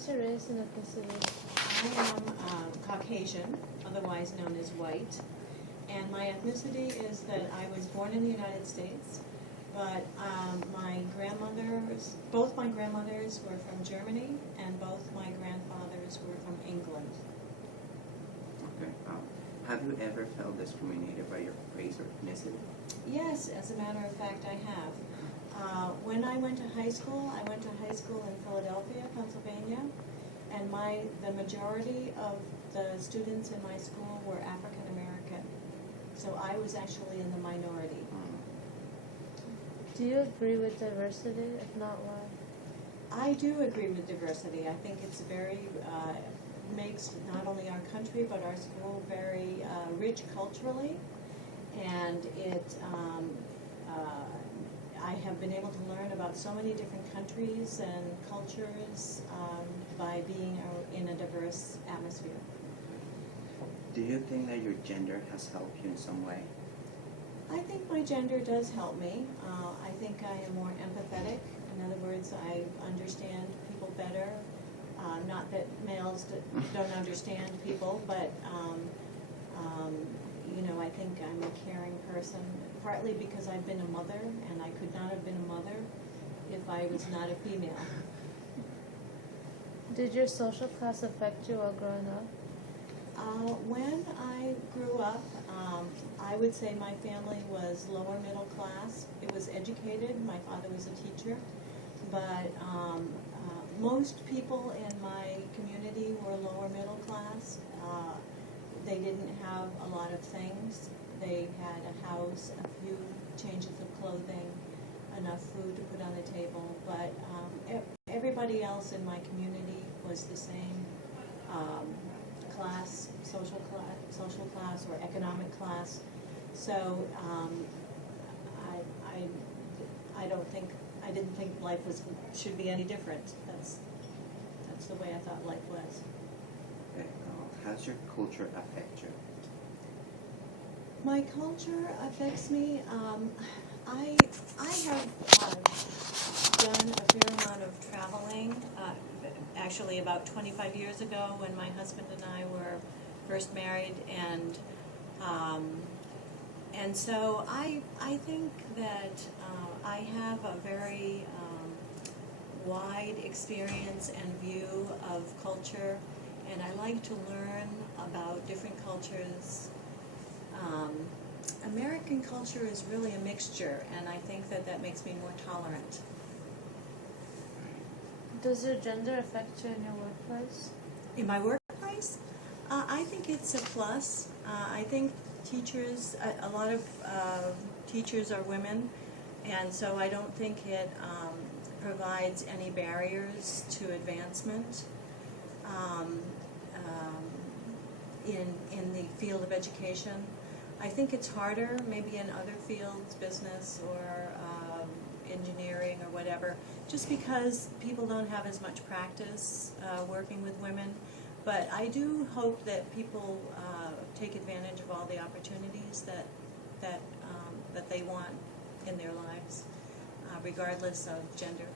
What's your race and ethnicity? I am Caucasian, otherwise known as white, and my ethnicity is that I was born in the United States, but both my grandmothers were from Germany, and both my grandfathers were from England. Okay. Have you ever felt discriminated by your race or ethnicity? Yes, as a matter of fact, I have. When I went to high school in Philadelphia, Pennsylvania, and the majority of the students in my school were African American. So I was actually in the minority. Do you agree with diversity? If not, why? I do agree with diversity. I think it's makes not only our country but our school very rich culturally, and I have been able to learn about so many different countries and cultures by being in a diverse atmosphere. Do you think that your gender has helped you in some way? I think my gender does help me. I think I am more empathetic. In other words, I understand people better. Not that males don't understand people, but I think I'm a caring person, partly because I've been a mother, and I could not have been a mother if I was not a female. Did your social class affect you while growing up? When I grew up, I would say my family was lower middle class. It was educated. My father was a teacher. But most people in my community were lower middle class. They didn't have a lot of things. They had a house, a few changes of clothing, enough food to put on the table. But everybody else in my community was the same class, social class or economic class. So I didn't think life should be any different. That's the way I thought life was. Okay. How does your culture affect you? My culture affects me. I have done a fair amount of traveling. Actually, about 25 years ago, when my husband and I were first married, and so I think that I have a very wide experience and view of culture, and I like to learn about different cultures. American culture is really a mixture, and I think that makes me more tolerant. Does your gender affect you in your workplace? In my workplace, I think it's a plus. I think teachers, a lot of teachers are women, and so I don't think it provides any barriers to advancement in the field of education. I think it's harder maybe in other fields, business or engineering or whatever, just because people don't have as much practice working with women. But I do hope that people take advantage of all the opportunities that they want in their lives, regardless of gender.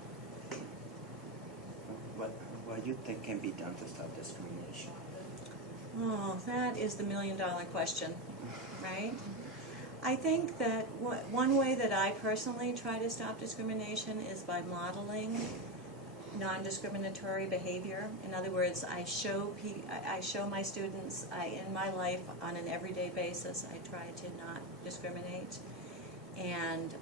What do you think can be done to stop discrimination? Oh, that is the million-dollar question, right? I think that one way that I personally try to stop discrimination is by modeling non-discriminatory behavior. In other words, I show my students in my life on an everyday basis. I try to not discriminate, and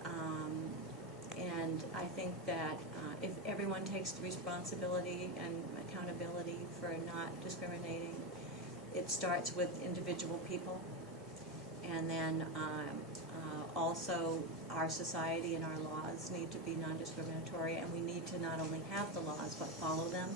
I think that if everyone takes the responsibility and accountability for not discriminating, it starts with individual people, and then also our society and our laws need to be non-discriminatory, and we need to not only have the laws but follow them.